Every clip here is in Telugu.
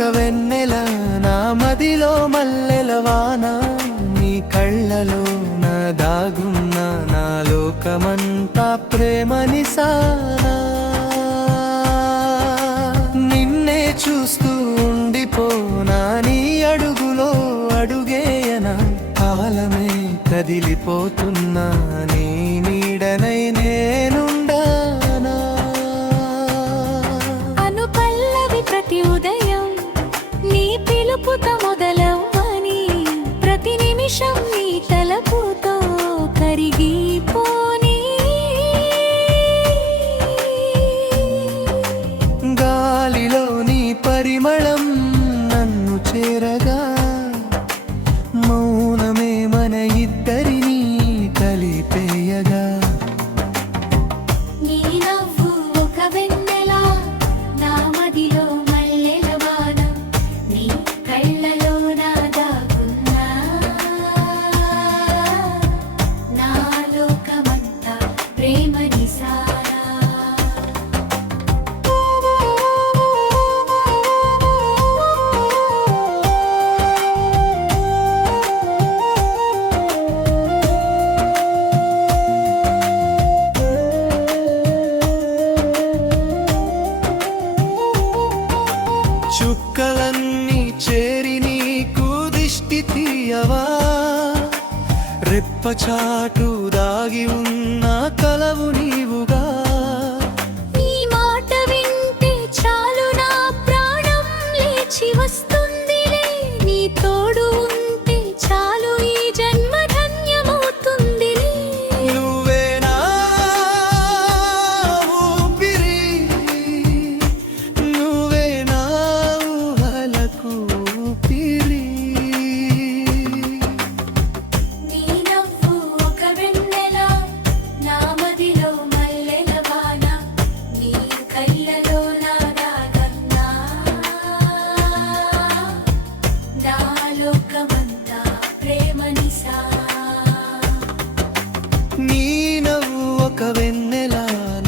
ఒక వెన్నెల నా మదిలో మల్లెల వాన నీ కళ్ళలో నా దాగున్న నా లోకమంతా ప్రేమ నిసానా నిన్నే చూస్తూ ఉండిపోనా నీ అడుగులో అడుగేయనా కాలమే కదిలిపోతున్నా నీ నీడనై నేనుండానా అనుపల్లవి ప్రతి ఉదయం నీ పిలుపుతో మొదలవ్వని ప్రతి నిమిషం నీ తలపుతో కరిగిపోని గాలిలో నీ పరిమళం నన్ను చేరగా మౌనమే మన ఇద్దరిని కలిపేయగా నీ నవ్వు ఒక వెన్నెల నా మదిలో మల్లెల వాన నీ కళ్ళలో నా దాగున్నా నా లోకమంతా ప్రేమ నిసానా చుక్కలన్నీ చేరి నీకు దిష్టి తీయవా రెప్పచాటు దాగి ఉన్న కలవు నీవుగా నీ మాట వింటే చాలు నా ప్రాణం లేచి వస్తుందిలే నీ తోడు ఉంటే చాలు ఈ జన్మ ధన్యమవుతుందిలే నువ్వే నా ఊపిరి నువ్వే నా ఊహలకు ఊపిరి నీ నవ్వు ఒక వెన్నెల నా మదిలో మల్లెల వాన నీ కళ్ళలో నా దాగన్నా నా లోకమంతా ప్రేమ నిసానా నీ నవ్వు ఒక వెన్నెల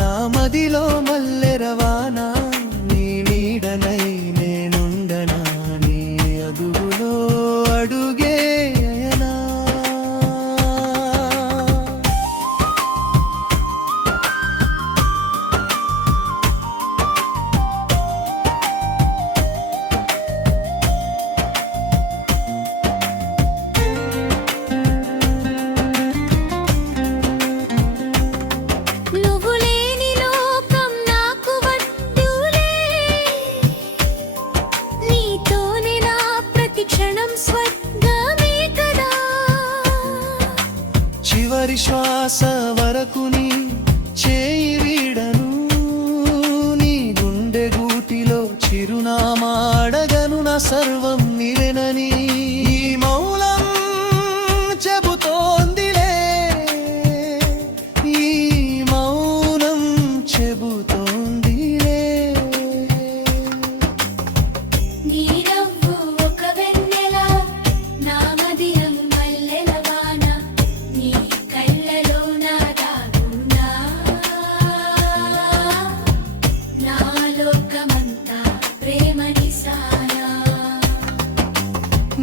నా మదిలో మల్లెరవానా నీ నీడనై నేనుండనా నీ అదుగులో అడుగేయనా నువ్వు లేని లోకం నాకు వద్దులే నీతోనే నా ప్రతి క్షణం స్వర్గమే కదా చివరి శ్వాస వరకు నీ చేయి వీడను నీ గుండె గూటిలో చిరునామాడగను నా సర్వం నిలెనని ఈ మౌనం చెబుతోందిలే ఈ మౌనం చెబుతోందిలే నీ నవ్వు ఒక వెన్నెల నా మదిలో మల్లెల వాన నీ కళ్ళలో నా దాగున్నా నా లోకమంతా ప్రేమ నిసానా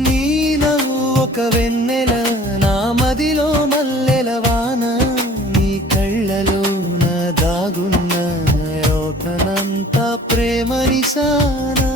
నీ నవ్వు ఒక వెన్నెల నా మదిలో మల్లెల వాన నీ కళ్ళలో నా దాగున్న లోకనంతా ప్రేమ నిసానా